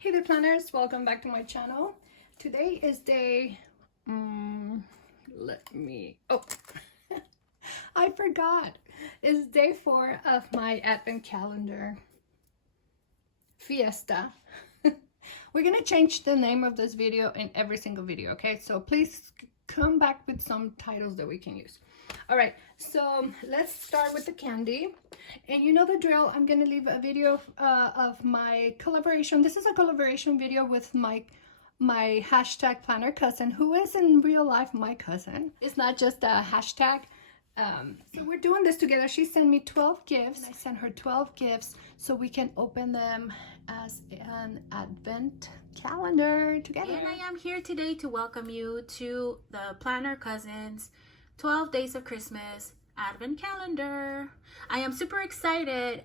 Hey there planners, welcome back to my channel. Today is day, I forgot. It's day 4 of my advent calendar fiesta. We're gonna change the name of this video in every single video, okay? So please come back with some titles that we can use. All right, so let's start with the candy. And you know the drill, I'm gonna leave a video of my collaboration. This is a collaboration video with my hashtag planner cousin, who is in real life my cousin. It's not just a hashtag. So we're doing this together. She sent me 12 gifts, and I sent her 12 gifts so we can open them as an advent calendar together. And I am here today to welcome you to the Planner Cousins 12 Days of Christmas Advent Calendar. I am super excited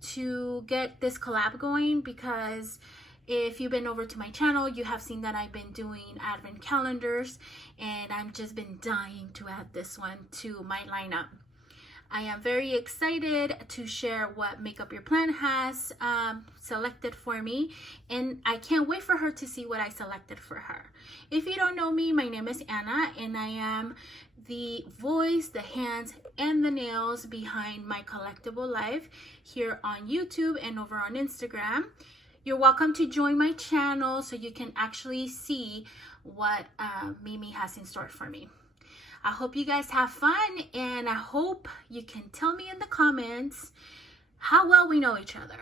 to get this collab going, because if you've been over to my channel, you have seen that I've been doing advent calendars, and I've just been dying to add this one to my lineup. I am very excited to share what Make Up Your Plan has selected for me, and I can't wait for her to see what I selected for her. If you don't know me, my name is Anna, and I am the voice, the hands, and the nails behind my collectible life here on YouTube and over on Instagram. You're welcome to join my channel so you can actually see what Mimi has in store for me. I hope you guys have fun, and I hope you can tell me in the comments how well we know each other.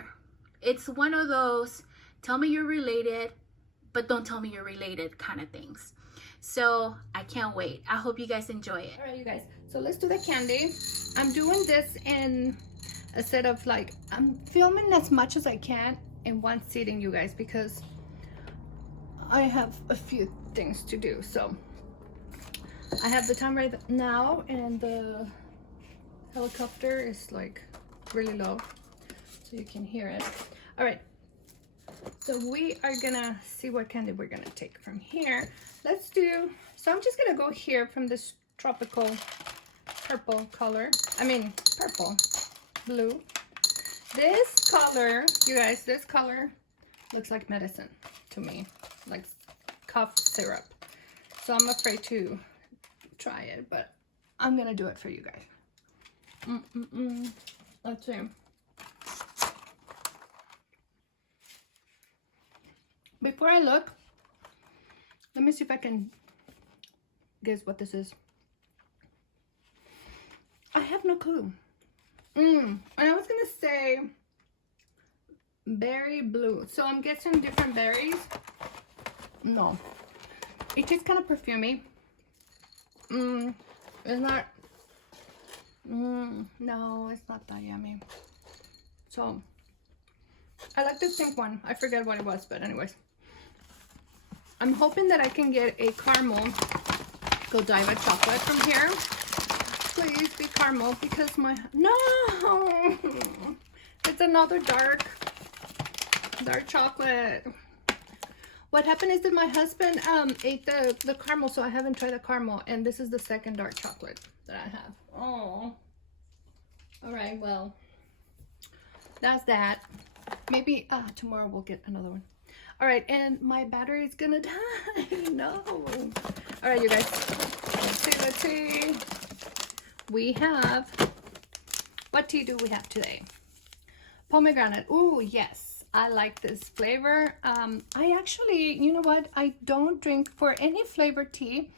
It's one of those tell me you're related, but don't tell me you're related kind of things. So I can't wait. I hope you guys enjoy it. All right, you guys, so let's do the candy. I'm doing this in a set of, like, I'm filming as much as I can in one sitting, you guys, because I have a few things to do. So I have the time right now, and the helicopter is like really low so you can hear it. All right, so we are gonna see what candy we're gonna take from here. Let's do, so I'm just gonna go here from this tropical purple color. Purple, blue. This color, you guys, this color looks like medicine to me, like cough syrup. So I'm afraid to try it, but I'm gonna do it for you guys. Let's see. Before I look, let me see if I can guess what this is. I have no clue. And I was gonna say berry blue, so I'm guessing different berries. No, it tastes kind of perfumey. It's not, no, it's not that yummy. So I like this pink one. I forget what it was, but anyways, I'm hoping that I can get a caramel Godiva chocolate from here. Please be caramel, because no, it's another dark chocolate. What happened is that my husband ate the caramel, so I haven't tried the caramel, and this is the second dark chocolate that I have. Oh, all right, well, that's that. Maybe tomorrow we'll get another one. All right, and my battery is gonna die. No. All right, you guys, let's see. We have, what tea do we have today? Pomegranate. Ooh, yes, I like this flavor. I actually, you know what, I don't drink, for any flavored tea,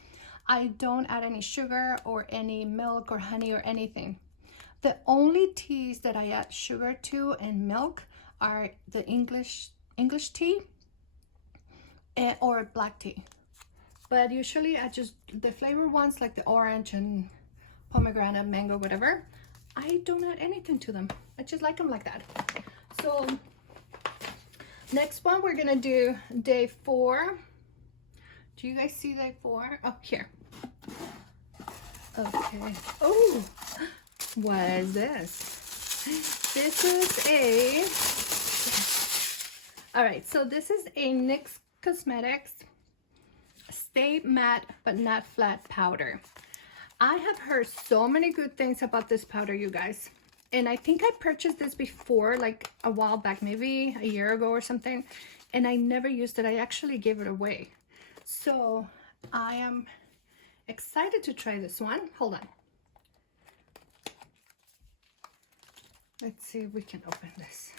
I don't add any sugar or any milk or honey or anything. The only teas that I add sugar to and milk are the English tea or black tea. But usually I just, the flavored ones like the orange and pomegranate, mango, whatever, I don't add anything to them. I just like them like that. So next one, we're gonna do day 4. Do you guys see day 4? Oh, here. Okay. Oh, what is this? This is all right, so this is a NYX Cosmetics Stay Matte But Not Flat powder. I have heard so many good things about this powder, you guys. And I think I purchased this before, like a while back, maybe a year ago or something, and I never used it. I actually gave it away. So I am excited to try this one. Hold on. Let's see if we can open this.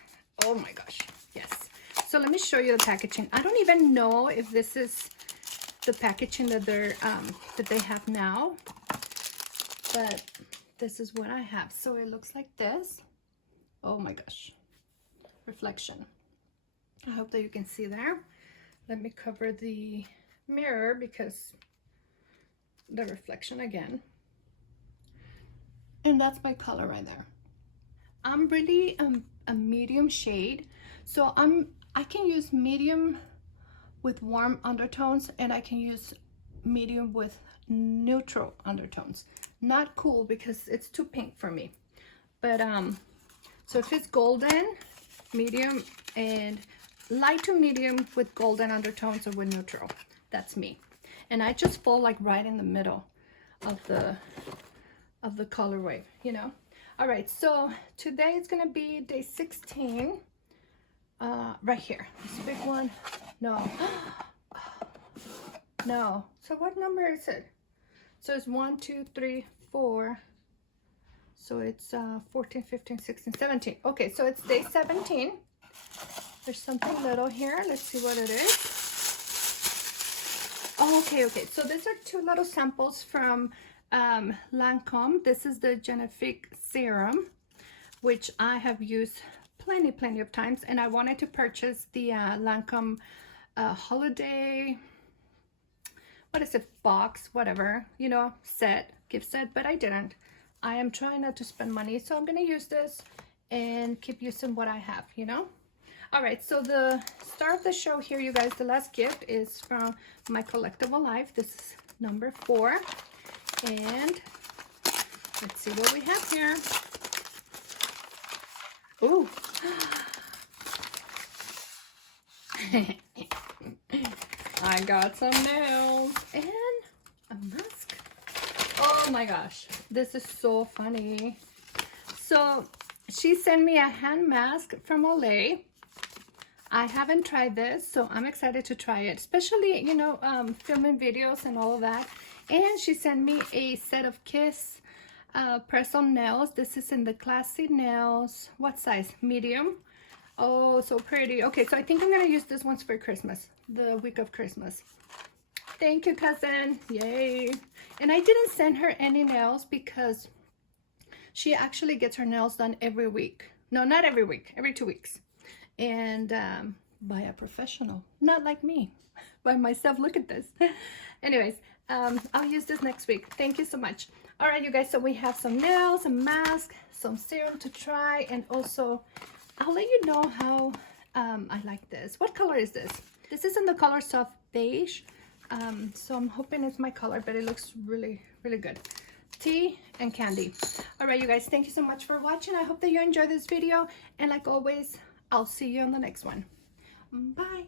Oh my gosh, yes. So let me show you the packaging. I don't even know if this is the packaging that they have now, but this is what I have. So it looks like this. Oh my gosh, reflection. I hope that you can see there. Let me cover the mirror because the reflection again. And that's my color right there. I'm really a medium shade, so I can use medium with warm undertones, and I can use medium with neutral undertones. Not cool because it's too pink for me, but so if it's golden, medium, and light to medium with golden undertones or with neutral, that's me. And I just fall like right in the middle of the colorway, you know. All right, so today it's gonna be day 16. Right here, this big one. No, no. So what number is it? So it's 1, 2, 3, 4. So it's 14, 15, 16, 17. Okay, so it's day 17. There's something little here. Let's see what it is. Oh, okay. So these are 2 little samples from Lancome. This is the Genifique serum, which I have used plenty of times, and I wanted to purchase the Lancome holiday, what is it, box, whatever, you know, set, gift set, but I didn't. I am trying not to spend money, so I'm gonna use this and keep using what I have, you know. All right, so the star of the show here, you guys, the last gift is from my collectible life. This is number 4, and let's see what we have here. Ooh. I got some nails and a mask. Oh my gosh, this is so funny. So she sent me a hand mask from Olay. I haven't tried this, so I'm excited to try it, especially, you know, filming videos and all of that. And she sent me a set of Kiss press-on nails. This is in the Classy Nails, what size? Medium. Oh, so pretty. Okay, so I think I'm gonna use this ones for Christmas, the week of Christmas. Thank you, cousin. Yay. And I didn't send her any nails because she actually gets her nails done every week. No, not every week, every 2 weeks. And by a professional, not like me, by myself. Look at this. Anyways, I'll use this next week. Thank you so much. All right, you guys, so we have some nails, a mask, some serum to try, and also I'll let you know how I like this. What color is this? This is in the color soft beige, so I'm hoping it's my color, but it looks really good. Tea and candy. All right, you guys, thank you so much for watching. I hope that you enjoyed this video, and like always, I'll see you on the next one. Bye.